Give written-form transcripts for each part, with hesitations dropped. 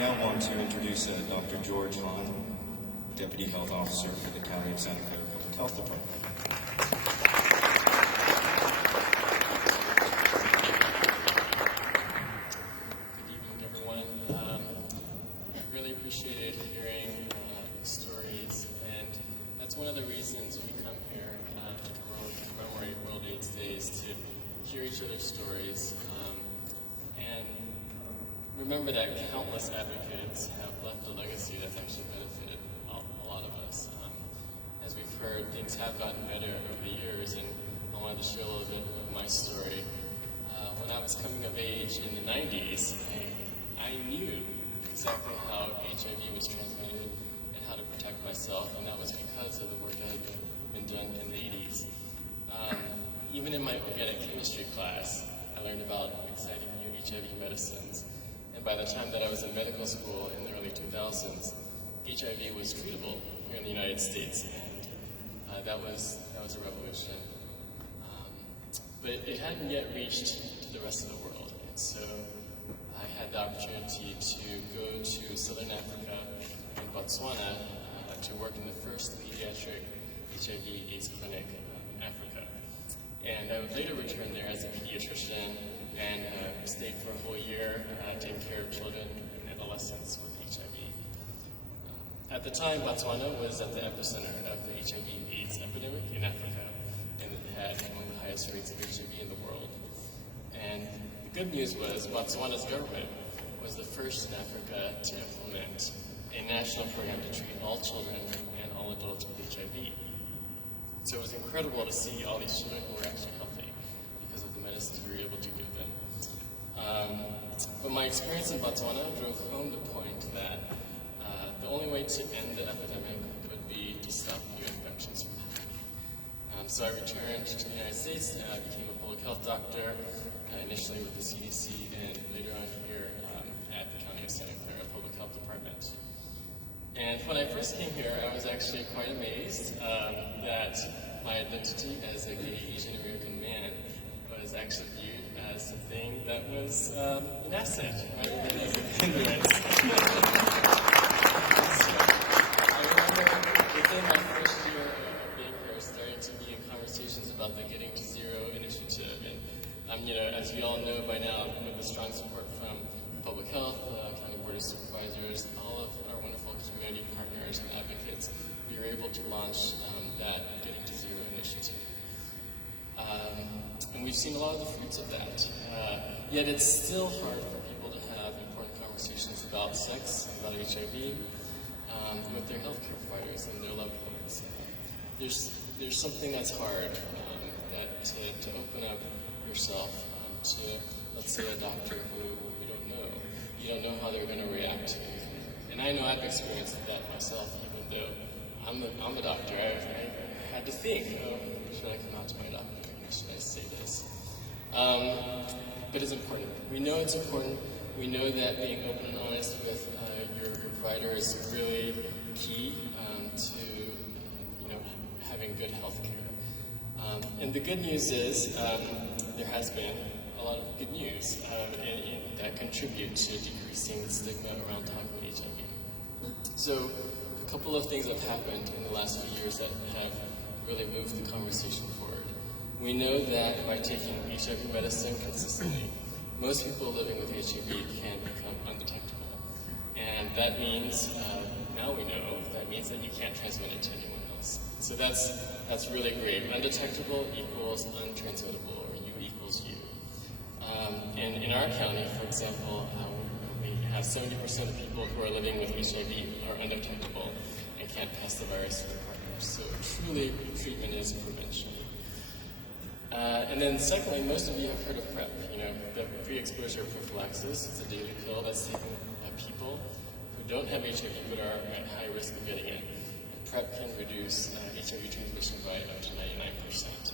now want to introduce Dr. George Hahn, Deputy Health Officer for the County of Santa Clara Public Health Department. Good evening, everyone. Really appreciated hearing stories, and that's one of the reasons we come here to commemorate World AIDS Day, is to hear each other's stories and remember that countless advocates have left a legacy that's actually benefited a lot of us. As we've heard, things have gotten better over the years, and I wanted to share a little bit of my story. When I was coming of age in the 90s, I knew exactly how HIV was transmitted and how to protect myself, and that was because of the work that had been done in the 80s. Even in my organic chemistry class, I learned about exciting new HIV medicines. And by the time that I was in medical school in the early 2000s, HIV was treatable here in the United States, and that was a revolution. But it hadn't yet reached to the rest of the world. And so I had the opportunity to go to Southern Africa in Botswana to work in the first pediatric HIV/AIDS clinic in Africa. And I would later return there as a pediatrician and stayed for a whole year taking care of children and adolescents with HIV. At the time, Botswana was at the epicenter of the HIV/AIDS epidemic in Africa, and it had one of the highest rates of HIV in the world. And the good news was Botswana's government was the first in Africa to implement a national program to treat all children and all adults with HIV. So it was incredible to see all these children who were actually healthy because of the medicines we were able to give them. But my experience in Botswana drove home the point that the only way to end the epidemic would be to stop new infections from happening. So I returned to the United States and I became a public health doctor, initially with the CDC and later on here at the County of Santa Clara Public Health Department. And when I first came here, I was actually quite amazed that my identity as a gay Asian American man was actually viewed as a thing that was an asset rather than as a hindrance. So I remember within my first year of being here, starting to be in conversations about the Getting to Zero initiative. And as you all know by now, with the strong support from public health, county board of supervisors, all of our wonderful community partners and advocates, we were able to launch that Getting to Zero initiative. And we've seen a lot of the fruits of that. Yet it's still hard for people to have important conversations about sex, about HIV, with their healthcare providers and their loved ones. There's something that's hard, that to open up yourself to, let's say, a doctor who you don't know. You don't know how they're going to react to you. And I know I've experienced that myself, even though I'm a doctor. I had to think, should I come out to my doctor? Should I say this? But it's important. We know it's important. We know that being open and honest with your provider is really key to having good health care. And the good news is there has been a lot of good news that contribute to decreasing the stigma around talking about HIV. So a couple of things have happened in the last few years that have really moved the conversation forward. We know that by taking HIV medicine consistently, most people living with HIV can become undetectable. And that means, now we know, that means that you can't transmit it to anyone else. So that's really great. Undetectable equals untransmittable, or U equals U. And in our county, for example, we have 70% of people who are living with HIV are undetectable and can't pass the virus to their partners. So truly, treatment is prevention. And then secondly, most of you have heard of PrEP, the pre-exposure prophylaxis. It's a daily pill that's taken by people who don't have HIV but are at high risk of getting it. PrEP can reduce HIV transmission by up to 99%.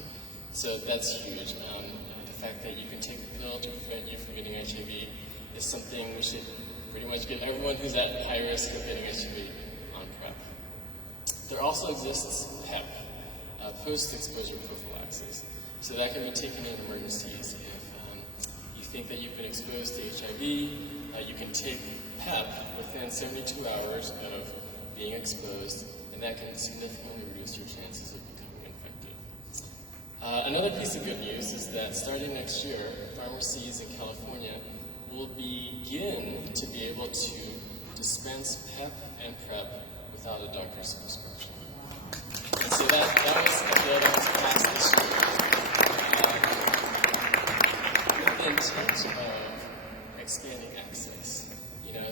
So that's huge. The fact that you can take a pill to prevent you from getting HIV is something we should pretty much get everyone who's at high risk of getting HIV on PrEP. There also exists PEP, post-exposure prophylaxis. So that can be taken in emergencies if you think that you've been exposed to HIV, you can take PEP within 72 hours of being exposed, and that can significantly reduce your chances of becoming infected. Another piece of good news is that starting next year, pharmacies in California will begin to be able to dispense PEP and PrEP without a doctor's prescription. And so that was a bill that was passed this year with the intent of expanding access.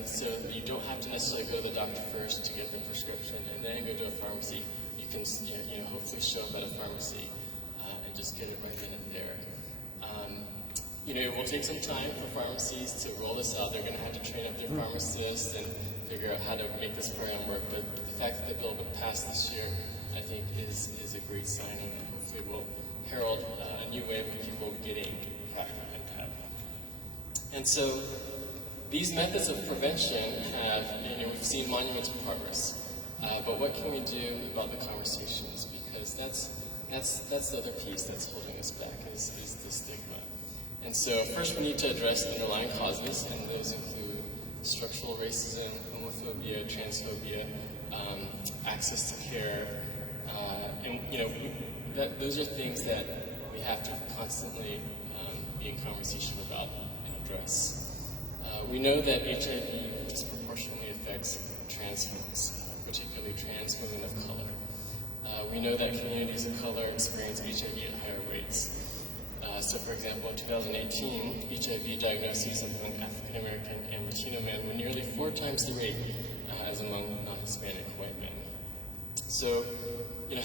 So you don't have to necessarily go to the doctor first to get the prescription and then go to a pharmacy. You can hopefully show up at a pharmacy and just get it right then and there. It will take some time for pharmacies to roll this out. They're going to have to train up their pharmacists and figure out how to make this program work. But the fact that the bill will pass this year, I think, is a great sign, and hopefully will herald a new wave of people getting PrEP and PEP. And so these methods of prevention have, we've seen monumental progress. But what can we do about the conversations? Because that's the other piece that's holding us back is the stigma. And so first we need to address the underlying causes, and those include structural racism, homophobia, transphobia, access to care, those are things that we have to constantly be in conversation about and address. We know that HIV disproportionately affects trans folks, particularly trans women of color. We know that communities of color experience HIV at higher rates. So for example, in 2018, HIV diagnoses among African American and Latino men were nearly 4 times the rate as among non-Hispanic white men. So,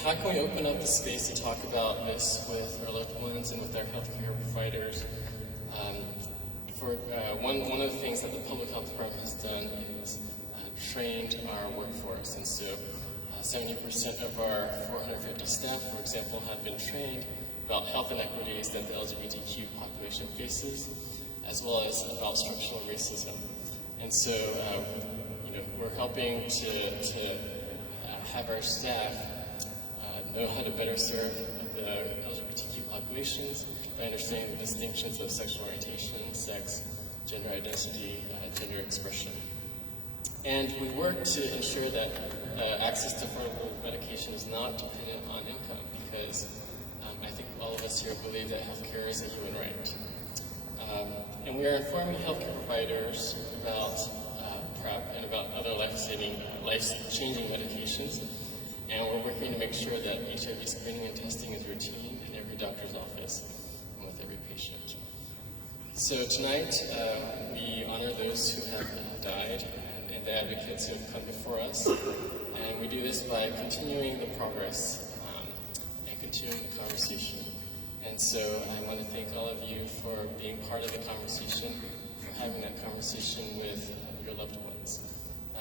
how can we open up the space to talk about this with our loved ones and with our healthcare providers? One of the things that the public health department has done is trained our workforce, and so 70% of our 450 staff, for example, have been trained about health inequities that the LGBTQ population faces, as well as about structural racism. And so, we're helping to have our staff know how to better serve the LGBTQ populations by understanding the distinctions of sexual orientation, sex, gender identity, gender expression. And we work to ensure that access to affordable medication is not dependent on income, because I think all of us here believe that healthcare is a human right. And we are informing healthcare providers about PrEP and about other life-changing medications. And we're working to make sure that HIV screening and testing is routine in every doctor's office and with every patient. So tonight, we honor those who have died and the advocates who have come before us. And we do this by continuing the progress and continuing the conversation. And so I want to thank all of you for being part of the conversation, for having that conversation with your loved ones.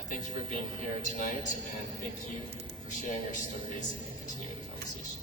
Thank you for being here tonight, and thank you for sharing your stories and continuing the conversation.